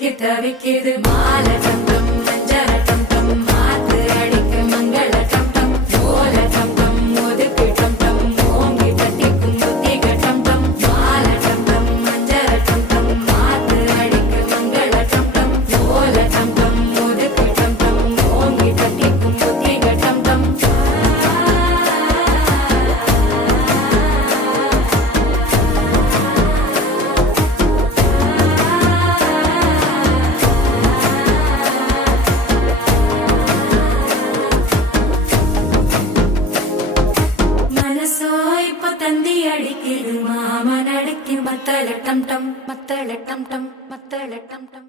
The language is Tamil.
சிக்கி தவிக்கிது மாலை டம் டம் மஞ்சள டம் டம் மாத்து அடிக்க மங்கள டம் டம் ஓல டம் டம் ஒதுக்கு டம் டம் ஓங்கி தட்டிக்கும் புத்திக டம் டம் மாலை டம் டம் மஞ்சள டம் டம் மாத்து அடிக்க மங்கள டம் டம் ஓல டம் டம் ஒதுக்கு டம் டம் ஓங்கி தட்டிக்கும் புத்திக டம் டம் மனசோ இப்ப தந்தி அடிக்குது மாமன் அடிக்கு மத்தள டம் டம் மத்தள டம் டம் மத்தள டம் டம்